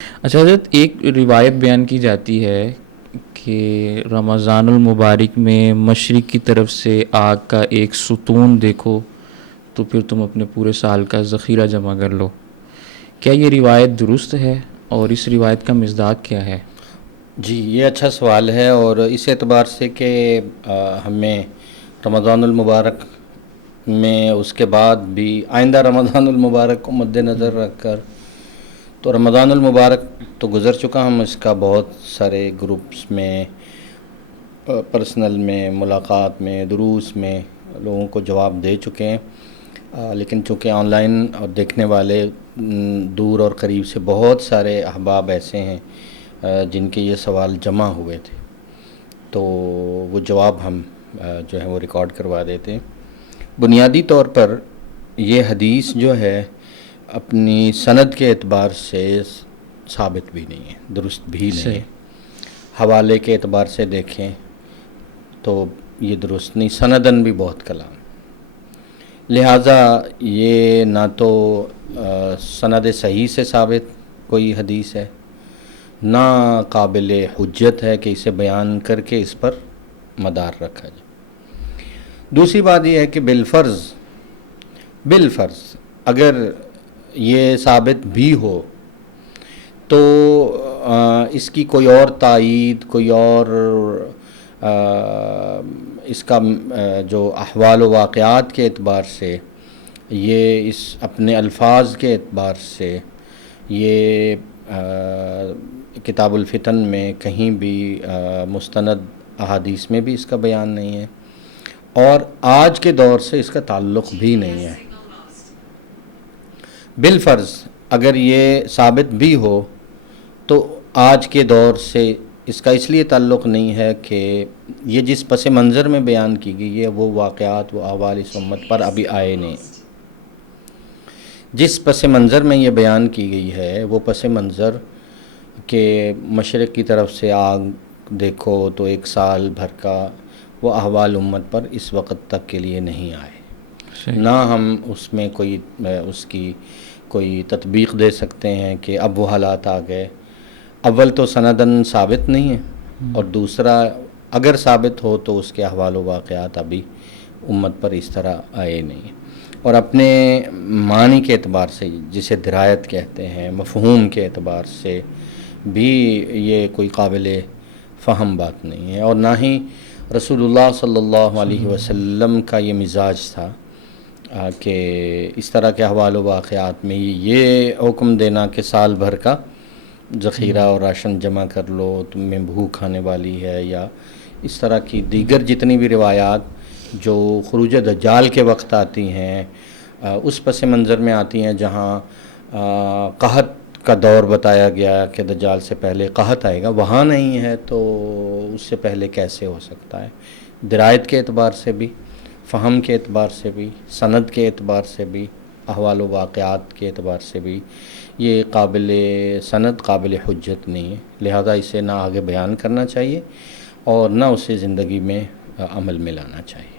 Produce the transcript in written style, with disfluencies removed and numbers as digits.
اچھا حضرت، ایک روایت بیان کی جاتی ہے کہ رمضان المبارک میں مشرق کی طرف سے آگ کا ایک ستون دیکھو تو پھر تم اپنے پورے سال کا ذخیرہ جمع کر لو. کیا یہ روایت درست ہے اور اس روایت کا مصداق کیا ہے؟ جی، یہ اچھا سوال ہے، اور اس اعتبار سے کہ ہمیں رمضان المبارک میں اس کے بعد بھی آئندہ رمضان المبارک کو مد نظر رکھ کر، تو رمضان المبارک تو گزر چکا، ہم اس کا بہت سارے گروپس میں، پرسنل میں، ملاقات میں، دروس میں لوگوں کو جواب دے چکے ہیں. لیکن چونکہ آن لائن اور دیکھنے والے دور اور قریب سے بہت سارے احباب ایسے ہیں جن کے یہ سوال جمع ہوئے تھے، تو وہ جواب ہم جو ہے وہ ریکارڈ کروا دیتے ہیں. بنیادی طور پر یہ حدیث جو ہے اپنی سند کے اعتبار سے ثابت بھی نہیں ہے، درست بھی نہیں ہے. صحیح. حوالے کے اعتبار سے دیکھیں تو یہ درست نہیں، سندن بھی بہت کلام. لہٰذا یہ نہ تو سند صحیح سے ثابت کوئی حدیث ہے، نہ قابل حجت ہے کہ اسے بیان کر کے اس پر مدار رکھا جائے. دوسری بات یہ ہے کہ بالفرض اگر یہ ثابت بھی ہو تو اس کی کوئی اور تائید، کوئی اور اس کا جو احوال و واقعات کے اعتبار سے، یہ اس اپنے الفاظ کے اعتبار سے، یہ کتاب الفتن میں کہیں بھی مستند احادیث میں بھی اس کا بیان نہیں ہے، اور آج کے دور سے اس کا تعلق بھی نہیں ہے. بالفرض اگر یہ ثابت بھی ہو تو آج کے دور سے اس کا اس لیے تعلق نہیں ہے کہ یہ جس پس منظر میں بیان کی گئی ہے وہ واقعات، وہ احوال اس امت پر ابھی آئے نہیں. جس پس منظر میں یہ بیان کی گئی ہے وہ پس منظر کہ مشرق کی طرف سے آگ دیکھو تو ایک سال بھر کا وہ احوال امت پر اس وقت تک کے لیے نہیں آئے. نہ ہم اس میں اس کی کوئی تطبیق دے سکتے ہیں کہ اب وہ حالات آ گئے. اول تو سندن ثابت نہیں ہے، اور دوسرا اگر ثابت ہو تو اس کے احوال و واقعات ابھی امت پر اس طرح آئے نہیں. اور اپنے معنی کے اعتبار سے، جسے درایت کہتے ہیں، مفہوم کے اعتبار سے بھی یہ کوئی قابل فہم بات نہیں ہے، اور نہ ہی رسول اللہ صلی اللہ علیہ وسلم کا یہ مزاج تھا کہ اس طرح کے احوال و واقعات میں یہ حکم دینا کہ سال بھر کا ذخیرہ اور راشن جمع کر لو، تمہیں بھوک آنے والی ہے، یا اس طرح کی دیگر جتنی بھی روایات جو خروج دجال کے وقت آتی ہیں، اس پس منظر میں آتی ہیں جہاں قحط کا دور بتایا گیا کہ دجال سے پہلے قحط آئے گا، وہاں نہیں ہے تو اس سے پہلے کیسے ہو سکتا ہے؟ درایت کے اعتبار سے بھی، فہم کے اعتبار سے بھی، سند کے اعتبار سے بھی، احوال و واقعات کے اعتبار سے بھی یہ قابل سند، قابل حجت نہیں ہے. لہذا اسے نہ آگے بیان کرنا چاہیے اور نہ اسے زندگی میں عمل میں لانا چاہیے.